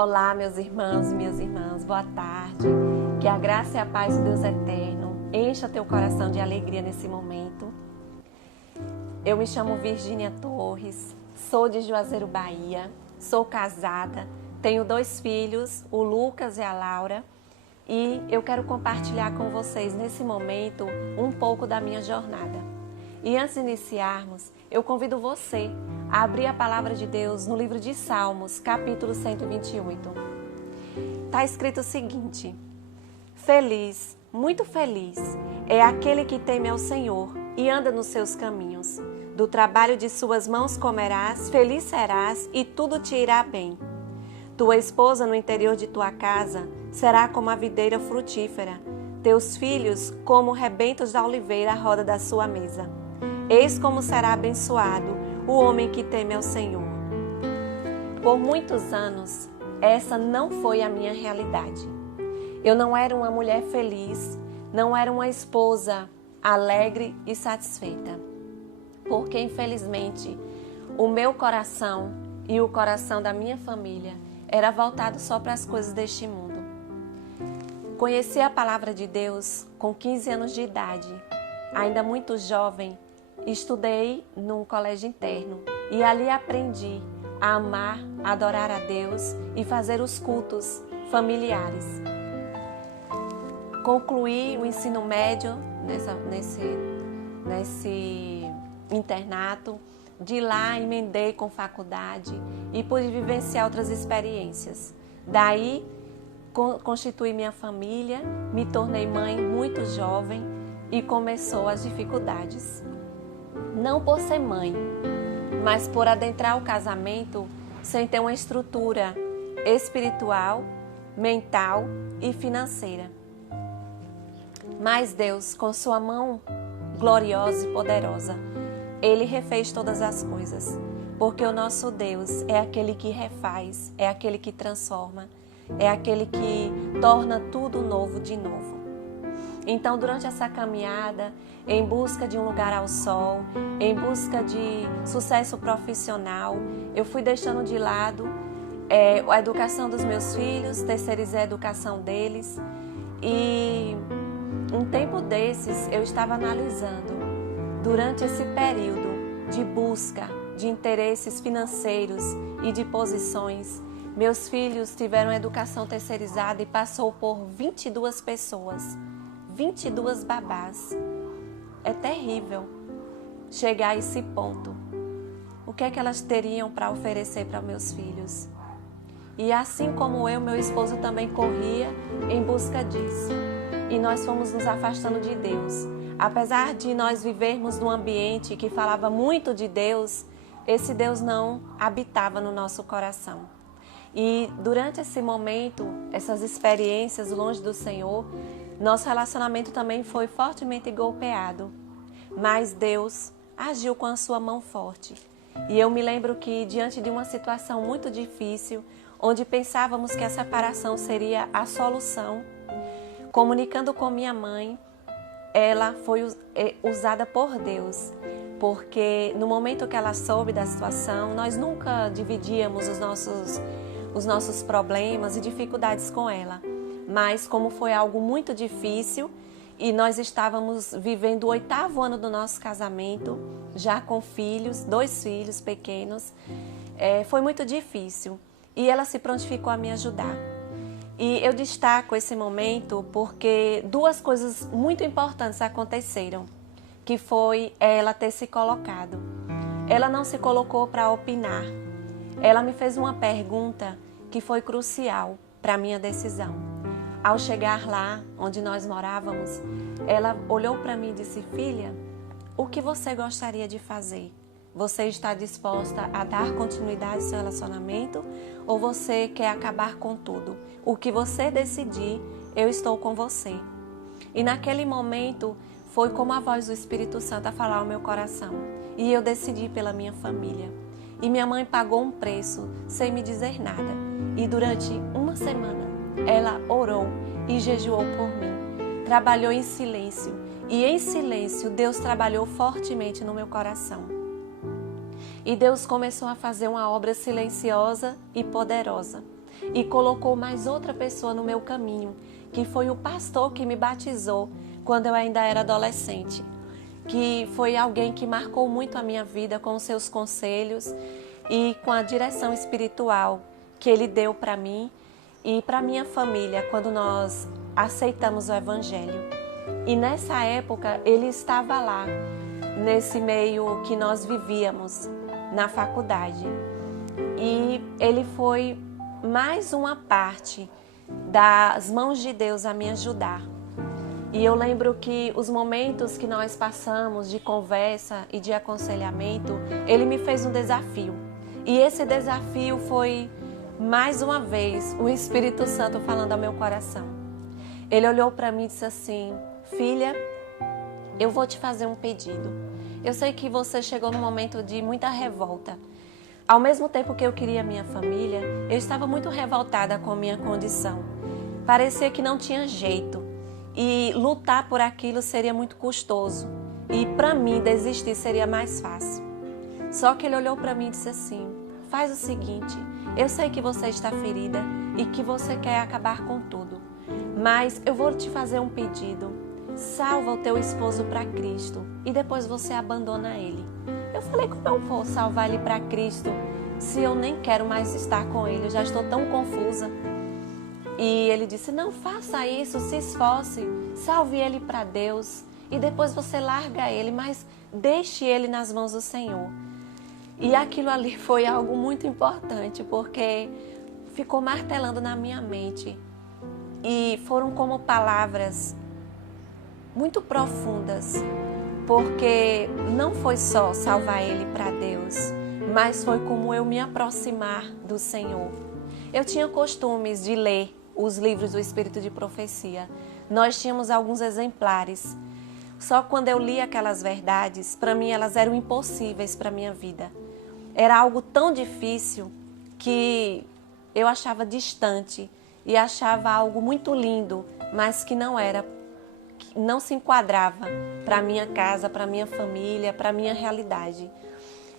Olá, meus irmãos e minhas irmãs, boa tarde. Que a graça e a paz do Deus eterno encha teu coração de alegria nesse momento. Eu me chamo Virgínia Torres, sou de Juazeiro, Bahia, sou casada, tenho 2 filhos, o Lucas e a Laura, e eu quero compartilhar com vocês nesse momento um pouco da minha jornada. E antes de iniciarmos, eu convido você a abrir a palavra de Deus no livro de Salmos, capítulo 128. Está escrito o seguinte: feliz, muito feliz, é aquele que teme ao Senhor e anda nos seus caminhos. Do trabalho de suas mãos comerás, feliz serás e tudo te irá bem. Tua esposa no interior de tua casa será como a videira frutífera, teus filhos como rebentos da oliveira à roda da sua mesa. Eis como será abençoado o homem que teme ao Senhor. Por muitos anos, essa não foi a minha realidade. Eu não era uma mulher feliz, não era uma esposa alegre e satisfeita. Porque, infelizmente, o meu coração e o coração da minha família era voltado só para as coisas deste mundo. Conheci a palavra de Deus com 15 anos de idade, ainda muito jovem. Estudei num colégio interno e ali aprendi a amar, a adorar a Deus e fazer os cultos familiares. Concluí o ensino médio nesse internato. De lá emendei com faculdade e pude vivenciar outras experiências. Daí constituí minha família, me tornei mãe muito jovem e começou as dificuldades. Não por ser mãe, mas por adentrar o casamento sem ter uma estrutura espiritual, mental e financeira. Mas Deus, com sua mão gloriosa e poderosa, Ele refez todas as coisas, porque o nosso Deus é aquele que refaz, é aquele que transforma, é aquele que torna tudo novo de novo. Então, durante essa caminhada, em busca de um lugar ao sol, em busca de sucesso profissional, eu fui deixando de lado a educação dos meus filhos, terceirizei a educação deles. E um tempo desses, eu estava analisando, durante esse período de busca de interesses financeiros e de posições, meus filhos tiveram educação terceirizada e passou por 22 pessoas. 22 babás. É terrível chegar a esse ponto. O que é que elas teriam para oferecer para meus filhos? E assim como eu, meu esposo também corria em busca disso. E nós fomos nos afastando de Deus. Apesar de nós vivermos num ambiente que falava muito de Deus, esse Deus não habitava no nosso coração. E durante esse momento, essas experiências longe do Senhor, nosso relacionamento também foi fortemente golpeado, mas Deus agiu com a sua mão forte. E eu me lembro que, diante de uma situação muito difícil, onde pensávamos que a separação seria a solução, comunicando com minha mãe, ela foi usada por Deus, porque no momento que ela soube da situação, nós nunca dividíamos os nossos problemas e dificuldades com ela. Mas como foi algo muito difícil e nós estávamos vivendo o 8º ano do nosso casamento, já com filhos, 2 filhos pequenos, foi muito difícil e ela se prontificou a me ajudar. E eu destaco esse momento porque 2 coisas muito importantes aconteceram, que foi ela ter se colocado. Ela não se colocou para opinar, ela me fez uma pergunta que foi crucial para a minha decisão. Ao chegar lá, onde nós morávamos, ela olhou para mim e disse: filha, o que você gostaria de fazer? Você está disposta a dar continuidade ao seu relacionamento ou você quer acabar com tudo? O que você decidir, eu estou com você. E naquele momento, foi como a voz do Espírito Santo a falar ao meu coração. E eu decidi pela minha família. E minha mãe pagou um preço sem me dizer nada. E durante uma semana, ela orou e jejuou por mim. Trabalhou em silêncio. E em silêncio, Deus trabalhou fortemente no meu coração. E Deus começou a fazer uma obra silenciosa e poderosa. e colocou mais outra pessoa no meu caminho, que foi o pastor que me batizou quando eu ainda era adolescente, que foi alguém que marcou muito a minha vida com os seus conselhos e com a direção espiritual que ele deu para mim e para minha família quando nós aceitamos o Evangelho. E nessa época ele estava lá, nesse meio que nós vivíamos, na faculdade. E ele foi mais uma parte das mãos de Deus a me ajudar. E eu lembro que os momentos que nós passamos de conversa e de aconselhamento, ele me fez um desafio. E esse desafio foi, mais uma vez, o Espírito Santo falando ao meu coração. Ele olhou para mim e disse assim: filha, eu vou te fazer um pedido. Eu sei que você chegou num momento de muita revolta. Ao mesmo tempo que eu queria minha família, eu estava muito revoltada com a minha condição. Parecia que não tinha jeito. E lutar por aquilo seria muito custoso. E para mim, desistir seria mais fácil. Só que ele olhou para mim e disse assim: faz o seguinte, eu sei que você está ferida e que você quer acabar com tudo. Mas eu vou te fazer um pedido. Salva o teu esposo para Cristo e depois você abandona ele. Eu falei: como eu vou salvar ele para Cristo se eu nem quero mais estar com ele? Eu já estou tão confusa. E ele disse: não faça isso, se esforce, salve ele para Deus e depois você larga ele, mas deixe ele nas mãos do Senhor. E aquilo ali foi algo muito importante, porque ficou martelando na minha mente. E foram como palavras muito profundas, porque não foi só salvar ele para Deus, mas foi como eu me aproximar do Senhor. Eu tinha costumes de ler os livros do Espírito de Profecia. Nós tínhamos alguns exemplares. Só quando eu li aquelas verdades, para mim elas eram impossíveis para a minha vida. Era algo tão difícil que eu achava distante e achava algo muito lindo, mas que não era, não se enquadrava para a minha casa, para a minha família, para a minha realidade.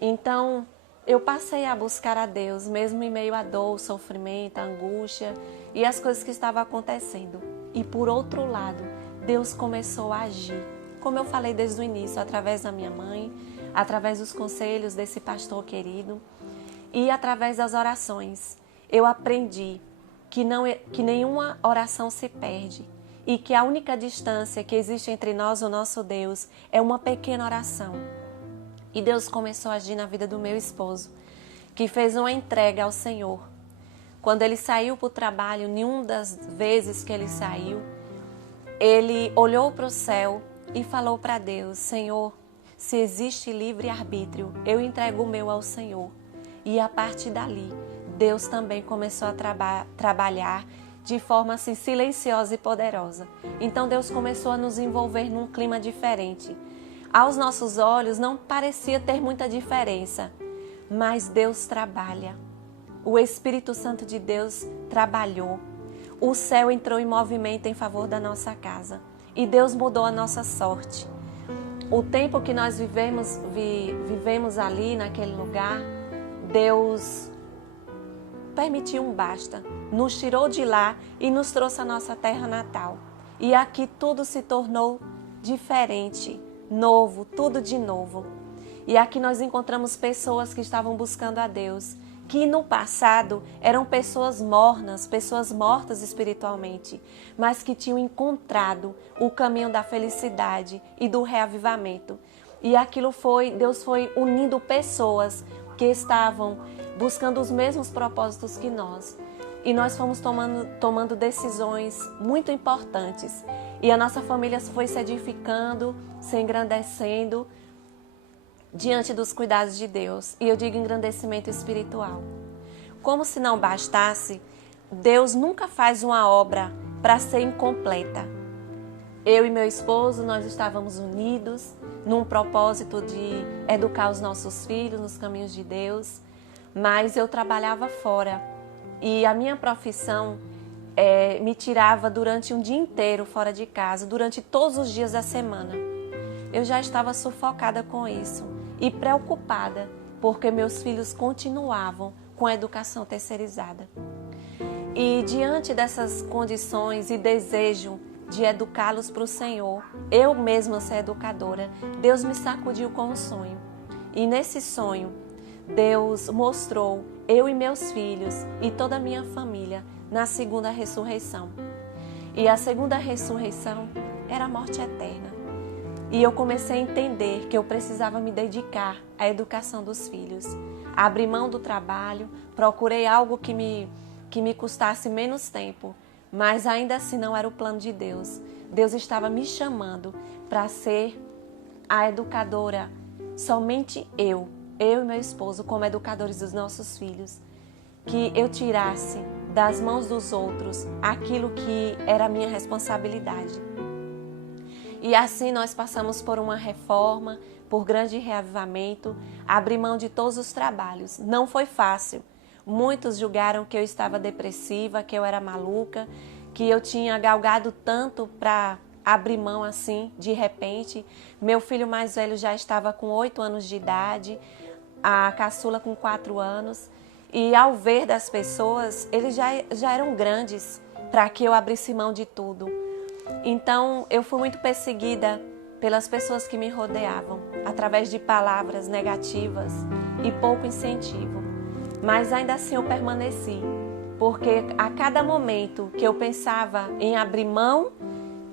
Então, eu passei a buscar a Deus, mesmo em meio à dor, sofrimento, angústia e as coisas que estavam acontecendo. E por outro lado, Deus começou a agir, como eu falei desde o início, através da minha mãe, através dos conselhos desse pastor querido e através das orações. Eu aprendi que nenhuma oração se perde e que a única distância que existe entre nós e o nosso Deus é uma pequena oração. E Deus começou a agir na vida do meu esposo, que fez uma entrega ao Senhor. Quando ele saiu para o trabalho, nenhuma das vezes que ele saiu, ele olhou para o céu e falou para Deus: Senhor, se existe livre-arbítrio, eu entrego o meu ao Senhor. E a partir dali, Deus também começou a trabalhar de forma assim silenciosa e poderosa. Então Deus começou a nos envolver num clima diferente. Aos nossos olhos não parecia ter muita diferença, mas Deus trabalha. O Espírito Santo de Deus trabalhou. O céu entrou em movimento em favor da nossa casa e Deus mudou a nossa sorte. O tempo que nós vivemos ali naquele lugar, Deus permitiu um basta, nos tirou de lá e nos trouxe à nossa terra natal. E aqui tudo se tornou diferente, novo, tudo de novo. E aqui nós encontramos pessoas que estavam buscando a Deus, que no passado eram pessoas mornas, pessoas mortas espiritualmente, mas que tinham encontrado o caminho da felicidade e do reavivamento. E Deus foi unindo pessoas que estavam buscando os mesmos propósitos que nós. E nós fomos tomando decisões muito importantes. E a nossa família foi se edificando, se engrandecendo diante dos cuidados de Deus. E eu digo engrandecimento espiritual. Como se não bastasse, Deus nunca faz uma obra para ser incompleta. Eu e meu esposo, nós estávamos unidos num propósito de educar os nossos filhos nos caminhos de Deus, mas eu trabalhava fora e a minha profissão me tirava durante um dia inteiro fora de casa, durante todos os dias da semana. Eu já estava sufocada com isso e preocupada, porque meus filhos continuavam com a educação terceirizada. E diante dessas condições e desejo de educá-los para o Senhor, eu mesma ser educadora, Deus me sacudiu com um sonho. E nesse sonho, Deus mostrou eu e meus filhos e toda a minha família na segunda ressurreição. E a segunda ressurreição era a morte eterna. E eu comecei a entender que eu precisava me dedicar à educação dos filhos. Abri mão do trabalho, procurei algo que me custasse menos tempo, mas ainda assim não era o plano de Deus. Deus estava me chamando para ser a educadora, somente eu e meu esposo, como educadores dos nossos filhos, que eu tirasse das mãos dos outros aquilo que era a minha responsabilidade. E assim nós passamos por uma reforma, por grande reavivamento, abri mão de todos os trabalhos. Não foi fácil. Muitos julgaram que eu estava depressiva, que eu era maluca, que eu tinha galgado tanto para abrir mão assim, de repente. Meu filho mais velho já estava com 8 anos de idade, a caçula com 4 anos. E ao ver das pessoas, eles já eram grandes para que eu abrisse mão de tudo. Então, eu fui muito perseguida pelas pessoas que me rodeavam, através de palavras negativas e pouco incentivo. Mas ainda assim eu permaneci, porque a cada momento que eu pensava em abrir mão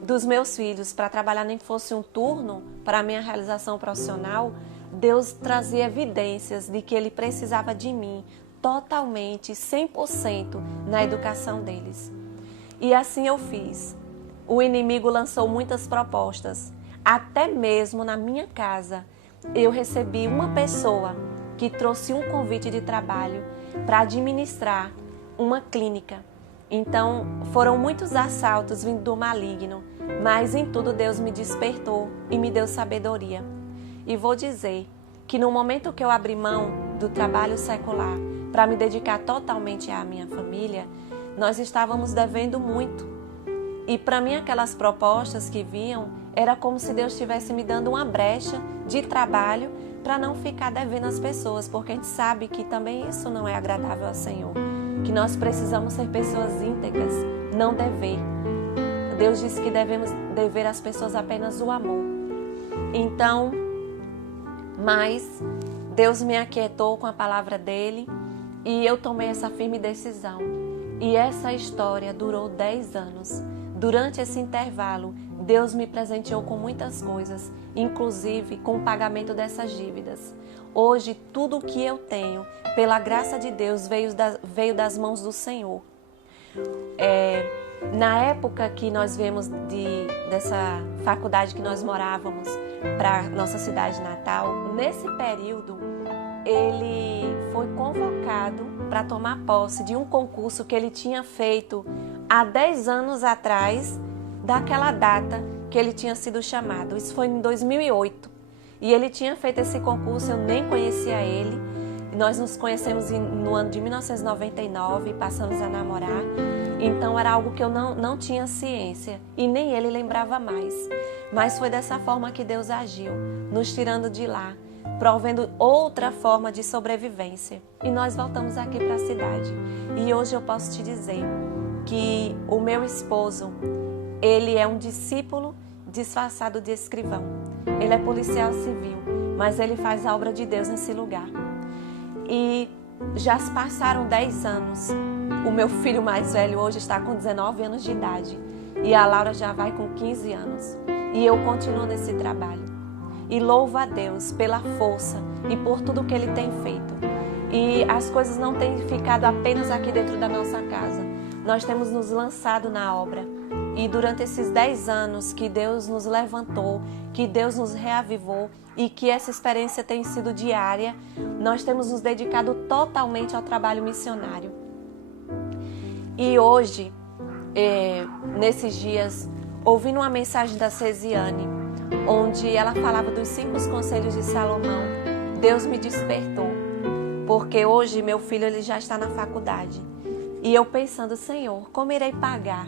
dos meus filhos para trabalhar nem que fosse um turno para a minha realização profissional, Deus trazia evidências de que Ele precisava de mim totalmente, 100% na educação deles. E assim eu fiz. O inimigo lançou muitas propostas. Até mesmo na minha casa, eu recebi uma pessoa que trouxe um convite de trabalho para administrar uma clínica. Então, foram muitos assaltos vindo do maligno, mas em tudo Deus me despertou e me deu sabedoria. E vou dizer que no momento que eu abri mão do trabalho secular para me dedicar totalmente à minha família, nós estávamos devendo muito. E para mim aquelas propostas que vinham, era como se Deus estivesse me dando uma brecha de trabalho para não ficar devendo às pessoas, porque a gente sabe que também isso não é agradável ao Senhor, que nós precisamos ser pessoas íntegras, não dever. Deus disse que devemos dever às pessoas apenas o amor. Então, mas Deus me aquietou com a palavra dele e eu tomei essa firme decisão. E essa história durou 10 anos. Durante esse intervalo, Deus me presenteou com muitas coisas, inclusive com o pagamento dessas dívidas. Hoje, tudo o que eu tenho, pela graça de Deus, veio das mãos do Senhor. Na época que nós viemos dessa faculdade que nós morávamos para nossa cidade natal, nesse período, ele foi convocado para tomar posse de um concurso que ele tinha feito há 10 anos atrás, daquela data que ele tinha sido chamado. Isso foi em 2008. E ele tinha feito esse concurso, eu nem conhecia ele. Nós nos conhecemos no ano de 1999 e passamos a namorar. Então era algo que eu não tinha ciência e nem ele lembrava mais. Mas foi dessa forma que Deus agiu, nos tirando de lá, provendo outra forma de sobrevivência. E nós voltamos aqui para a cidade. E hoje eu posso te dizer que o meu esposo, ele é um discípulo disfarçado de escrivão. Ele é policial civil, mas ele faz a obra de Deus nesse lugar. E já se passaram 10 anos. O meu filho mais velho hoje está com 19 anos de idade e a Laura já vai com 15 anos. E eu continuo nesse trabalho. E louvo a Deus pela força e por tudo que Ele tem feito. E as coisas não têm ficado apenas aqui dentro da nossa casa. Nós temos nos lançado na obra. E durante esses 10 anos que Deus nos levantou, que Deus nos reavivou e que essa experiência tem sido diária, nós temos nos dedicado totalmente ao trabalho missionário. E hoje, nesses dias, ouvindo uma mensagem da Cesiane, onde ela falava dos 5 conselhos de Salomão, Deus me despertou, porque hoje meu filho ele já está na faculdade. E eu pensando, Senhor, como irei pagar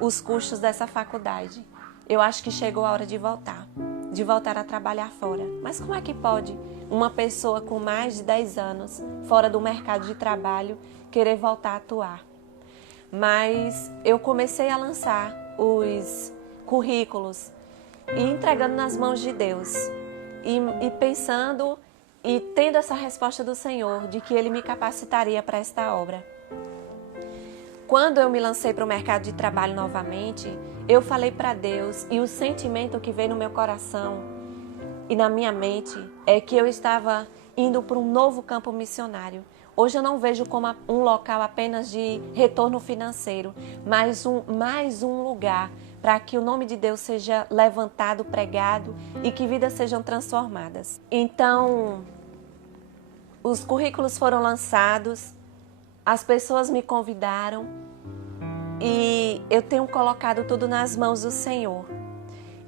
os custos dessa faculdade? Eu acho que chegou a hora de voltar a trabalhar fora. Mas como é que pode uma pessoa com mais de 10 anos fora do mercado de trabalho querer voltar a atuar? mas eu comecei a lançar os currículos e entregando nas mãos de Deus e pensando e tendo essa resposta do Senhor de que Ele me capacitaria para esta obra. Quando eu me lancei para o mercado de trabalho novamente, eu falei para Deus e o sentimento que veio no meu coração e na minha mente é que eu estava indo para um novo campo missionário. Hoje eu não vejo como um local apenas de retorno financeiro, mas mais um lugar para que o nome de Deus seja levantado, pregado e que vidas sejam transformadas. Então, os currículos foram lançados, as pessoas me convidaram e eu tenho colocado tudo nas mãos do Senhor.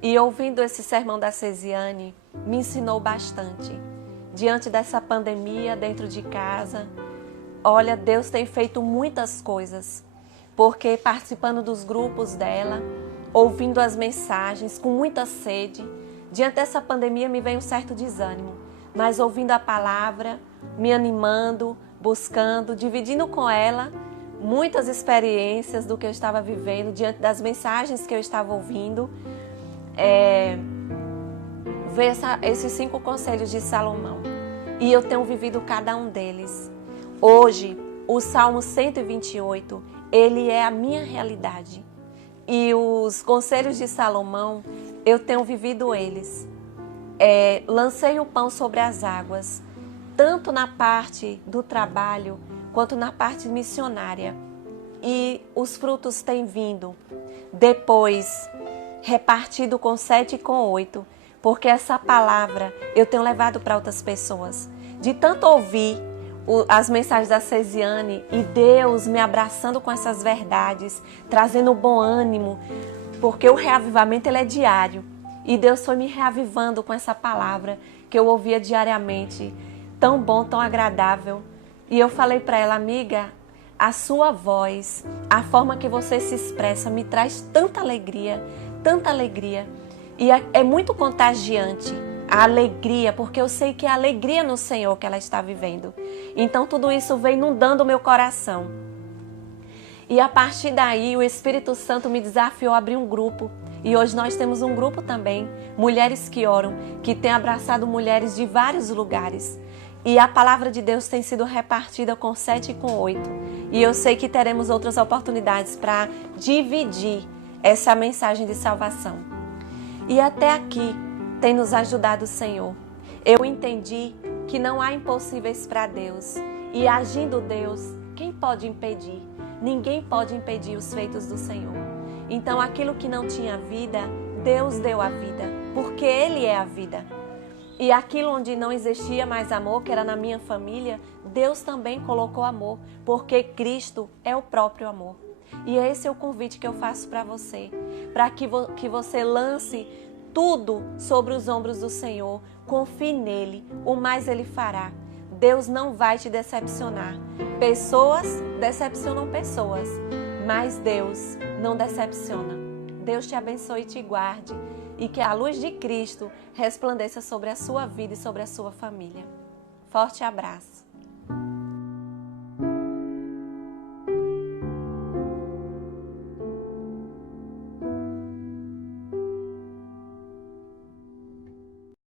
E ouvindo esse sermão da Cesiane, me ensinou bastante. Diante dessa pandemia, dentro de casa, olha, Deus tem feito muitas coisas, porque participando dos grupos dela, ouvindo as mensagens, com muita sede, diante dessa pandemia me veio um certo desânimo, mas ouvindo a palavra, me animando, buscando, dividindo com ela muitas experiências do que eu estava vivendo, diante das mensagens que eu estava ouvindo, ver esses 5 conselhos de Salomão. E eu tenho vivido cada um deles. Hoje, o Salmo 128, ele é a minha realidade. E os conselhos de Salomão, eu tenho vivido eles. Lancei o pão sobre as águas, tanto na parte do trabalho, quanto na parte missionária. E os frutos têm vindo. Depois, repartido com 7 e com 8, porque essa palavra eu tenho levado para outras pessoas. De tanto ouvir as mensagens da Cesiane e Deus me abraçando com essas verdades, trazendo bom ânimo, porque o reavivamento ele é diário. E Deus foi me reavivando com essa palavra que eu ouvia diariamente, tão bom, tão agradável. E eu falei para ela, amiga, a sua voz, a forma que você se expressa me traz tanta alegria, tanta alegria. E é muito contagiante a alegria, porque eu sei que é a alegria no Senhor que ela está vivendo. Então tudo isso vem inundando o meu coração. E a partir daí o Espírito Santo me desafiou a abrir um grupo. E hoje nós temos um grupo também, Mulheres que Oram, que tem abraçado mulheres de vários lugares. E a palavra de Deus tem sido repartida com 7 e com 8. E eu sei que teremos outras oportunidades para dividir essa mensagem de salvação. E até aqui tem nos ajudado o Senhor. Eu entendi que não há impossíveis para Deus. E agindo Deus, quem pode impedir? Ninguém pode impedir os feitos do Senhor. Então aquilo que não tinha vida, Deus deu a vida, porque Ele é a vida. E aquilo onde não existia mais amor, que era na minha família, Deus também colocou amor, porque Cristo é o próprio amor. E esse é o convite que eu faço para você, para que você lance tudo sobre os ombros do Senhor, confie nele, o mais Ele fará. Deus não vai te decepcionar. Pessoas decepcionam pessoas, mas Deus não decepciona. Deus te abençoe e te guarde, e que a luz de Cristo resplandeça sobre a sua vida e sobre a sua família. Forte abraço.